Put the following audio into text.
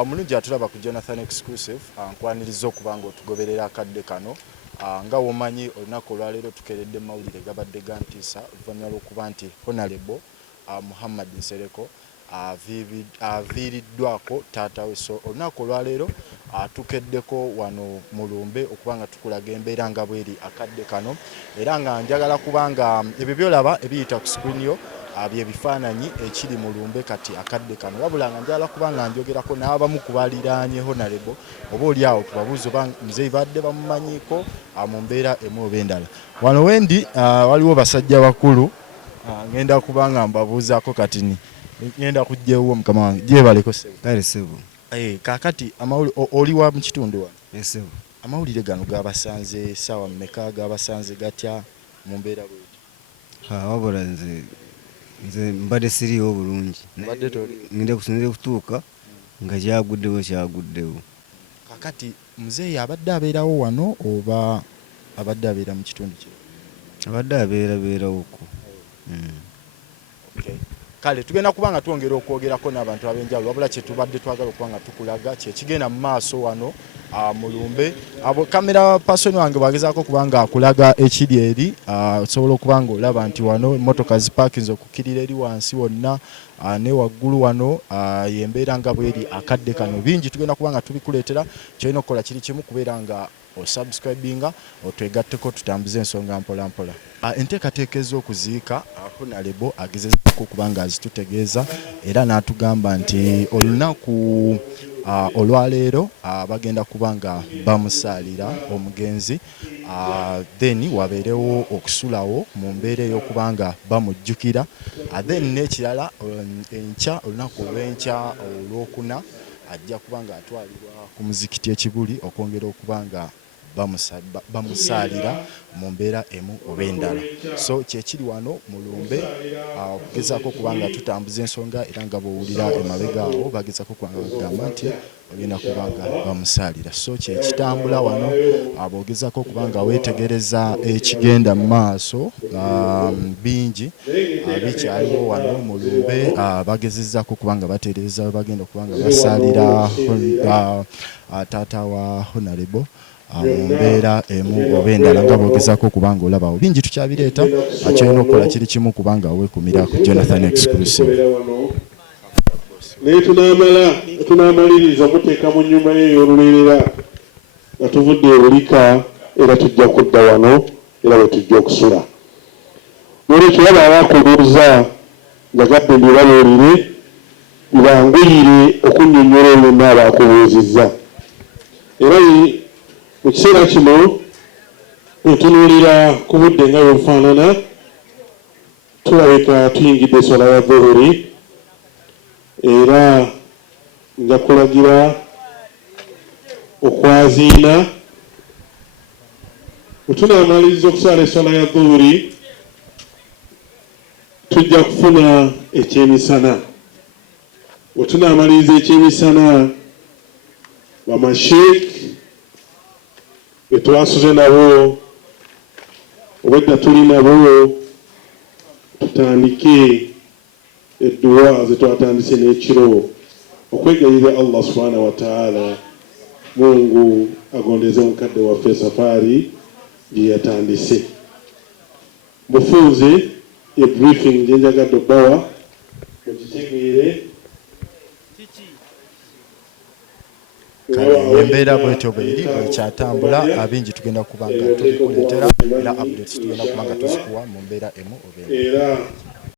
Omulungi atulaba ku Jonathan Exclusive nkwaniriza okuba nga otugoberera akadde kano nga womanyi olunaku olwaleero tukeredde mawulire gabadde gantiisa oluvannyuma lw'okuba nti Honorable Muhammad Nsereko aviiriddwako taata we. So olunaku olwaleero tukeddeko wano mu Lumbe okuba nga tukulaga embeera nga bweri akadde kano, era nga njagala kubanga ebyo byolaba ebiyita ku screen yo bye bifaananyi ekiri mu Lumbe kati akadde kano, wabula nga njagala kubanga njogerako n'abamu ku baliraanye Honorable oba oli awo tubabuuze oba nze badde bamumanyiiko mu mbeera emu oba endala. Wano wendi waliwo basajja bakulu ngenda kubanga mbabuuzaako kati ngenda kujjeewo mukama wange gyebaleko sebo. Kale sebo. Kaakati amawulire oli wa mu kitundu wano? Sebo. Amawulire gano gabasanze ssaawa mmeka, gabasanze gatya mu mbeera bw'eti? Wabula nze mbadde siriiwo bulungi. Mbadde toli? Ngenda kutuuka nga kyaguddewo. Kaakati muzeeyi abadde abeerawo wano oba abadde abeera mu kitundu kye? Abadde abeerabeerawoko. Okay. Kale tugenda kubanga twongera okwogerako n'abantu ab'enjawulo, wabula kye tubadde twagala okuba nga tukulaga kye kigenda mu maaso wano mu Lumbe. Kamera person wange bwagezaako kubanga akulaga ekiri eri, osobola okubanga olaba nti wano emmotoka zipaakinze okukkirira eri wansi wonna ne waggulu wano yembeera nga bweri akadde kano. Bingi tugenda kubanga tubikuleetera, kyolina okukola kiri kimu kubeera nga osubscribinga otwegatteko tutambuze ensonga mpola mpola. Enteekateeka ez'okuziika Honorable agezezaako kubanga azitutegeeza era n'atugamba nti olunaku olwaleero bagenda kubanga bamusaalira omugenzi, then wabeerewo okusulawo mu mbeera ey'okubanga bamujjukira, then n'ekirala enkya, olunaku olw'enkya olwokuna ajja kubanga atwalibwa ku muzikiti ekibuli okwongera okubanga bamusaalira mu mbeera emu oba endala. So kyekiri wano mu Lumbe okugezaako kubanga tutambuza ensonga era nga bw'owulira emabega awo bagezaako kubanga bagamba nti bagenda kubanga bamusaalira. So kyekitambula wano bw'ogezaako kubanga weetegereza ekigenda mu maaso bingi bikyaliwo wano mu Lumbe. Bagezezzaako kubanga batereeza bagenda kubanga basaalira taata wa Honorable mu mbeera emu oba endala nga bw'ogezaako kubanga olabawo. Bingi tukyabireeta, kyolina okukola kiri kimu kubanga weekumira ku Jonathan Exclusive. Naye tunaamaliriza muteeka mu nnyumba ye ey'olubeerera nga tuvudde ebulika era tujja kudda wano era bwe tujja okusula. N'olwekyo baba abakuluuza njagadde mbibabuulire bibanguyire okunnyonnyola olwonna abaakubuuzizza. Era mu kiseera kino ntunuulira ku budde nga bwebufaanana, tulabika tuyingidde eswala ya dhuhuri, era nja kulagira okwaziina. Bwe tunaamaliriza okusala eswala ya dhuhuri tujja kufuna ekyemisana. Bwe tunaamaliriza ekyemisana bamasheek betwasuze nabo obwedda tuli nabo tutandike edduwa zetwatandise n'ekiro okwegayirira Allah subhanahu wa ta'ala Mungu agondeze mukadde waffe safari gye yatandise. Mufunze briefing gye njagadde obbawa mukitegeere. Embeera bwetyo bweri bwekyatambula, bingi tugenda kubanga tubikuleetera era updates tugenda kubanga tuzikuwa mu mbeera emu oba endala.